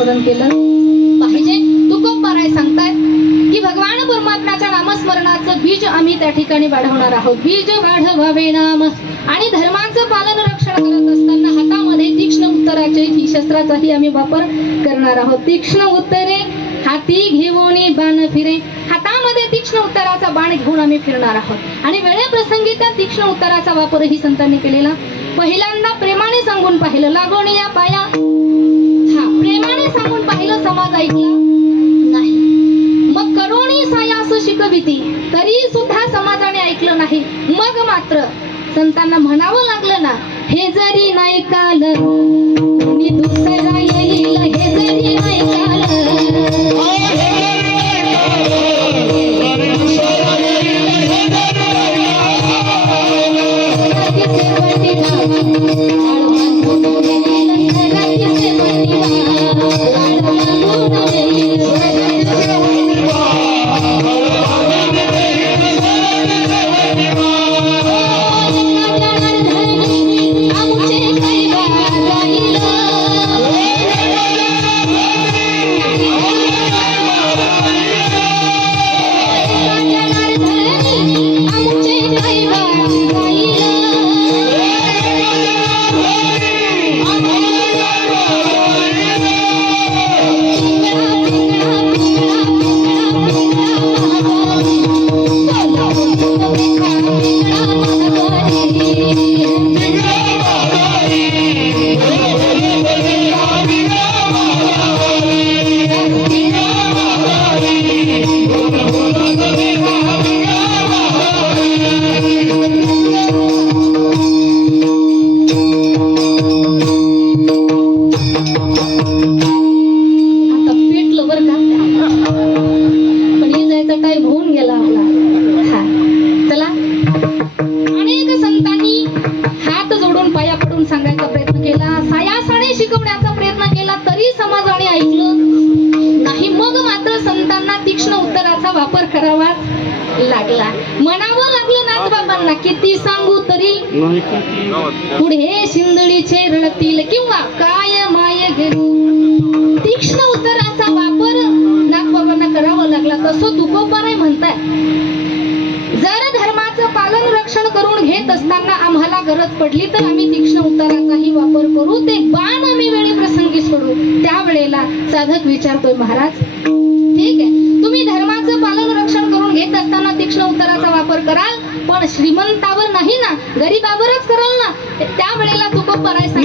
नामस्मरण केलं? पाहिजे. तुकोबाराय सांगतायत की भगवान परमात्म्याच्या नामस्मरणाचं बीज आम्ही त्या ठिकाणी वाढवणार आहोत. बीज वाढवावे नाम. आणि धर्मांचं पालन रक्षण करत असताना हातामध्ये तीक्ष्ण उत्तराचे ही शस्त्राचाही आम्ही वापर करणार आहोत. तीक्ष्ण उत्तरे हाती घेऊन बाण फिरे. हातामध्ये तीक्ष्ण उत्तराचा बाण घेऊन आम्ही फिरणार आहोत. आणि वेळेप्रसंगी त्या तीक्ष्ण उत्तराचा वापरही संतांनी केलेला. पहिल्यांदा प्रेमाने सांगून पाहिलं. लागोणी या पाया पाहिलं ऐकला नाही. मग करोणी सायास शिकविती तरी सुद्धा समाजाने ऐकलं नाही. मग मात्र संतांना म्हणावं लागलं ना हे जरी नाही काल मी लागला. म्हणावं लागलं नाथबाबांना किती सांगू तरी? पुढे शिंदळीचे रडतील किंवा काय माय घेऊ? तीक्ष्ण उत्तराचा वापर नागबाबांना करावा लागला. तसं तुकोबाराय म्हणताय. जर धर्माचं पालन रक्षण करून घेत असताना आम्हाला गरज पडली तर आम्ही तीक्ष्ण उत्तराचाही वापर करू. ते बाण आम्ही वेळी प्रसंगी सोडू त्यावेळेला साधक विचारतोय महाराज. ठीक आहे. रक्षण घेत असताना तीक्ष्ण उत्तराचा वापर कराल पण श्रीमंतावर नाही ना गरीबावरच कराल ना. त्यावेळेला तू सांग करायचं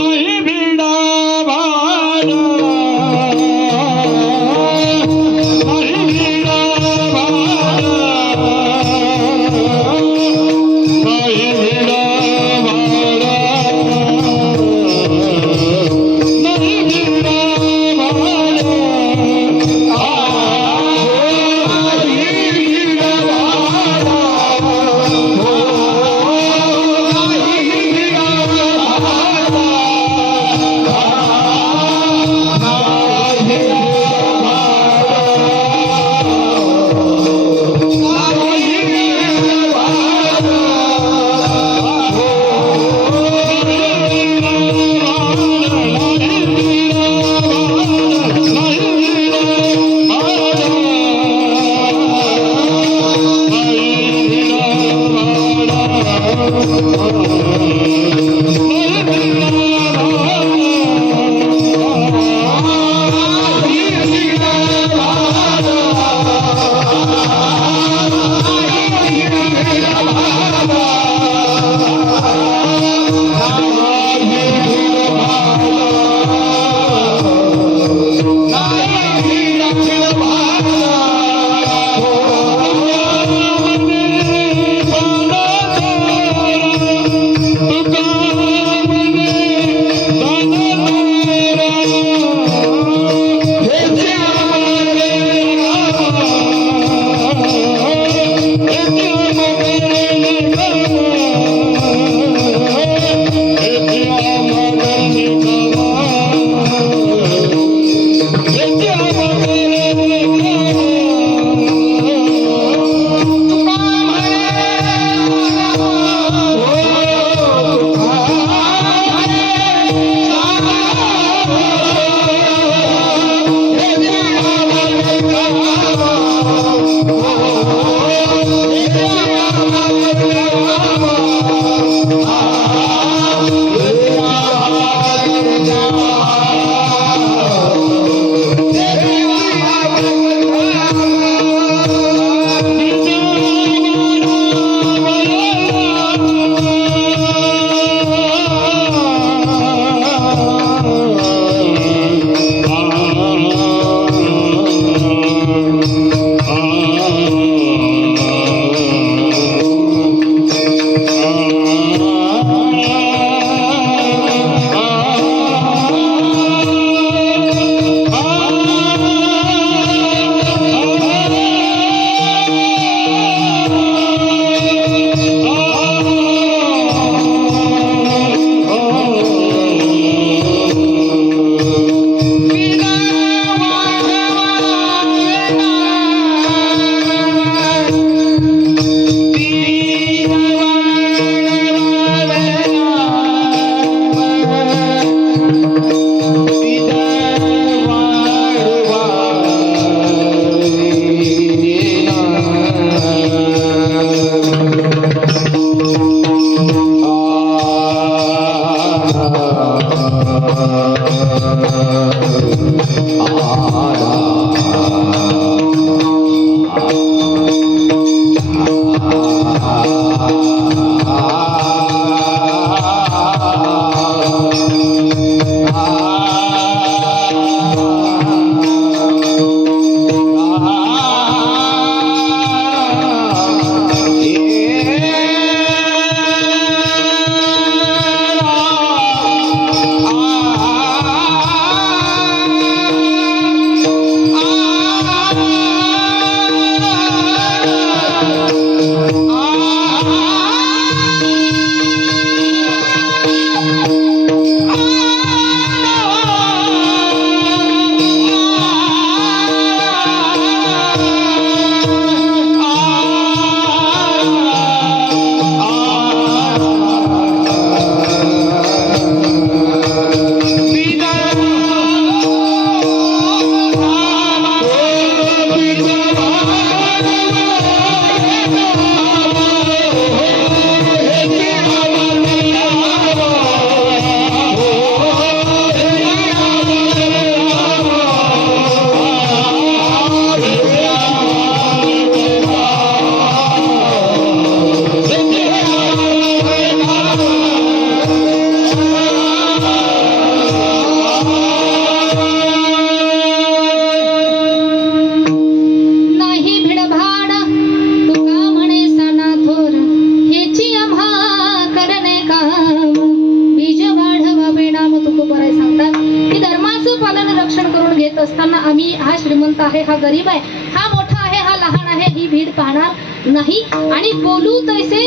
असताना आम्ही हा श्रीमंत आहे हा गरीब आहे हा मोठा आहे हा लहान आहे ही भीड पाहणार नाही. आणि बोलू तैसे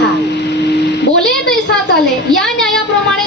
हा बोले तैसा चाले. या न्यायाप्रमाणे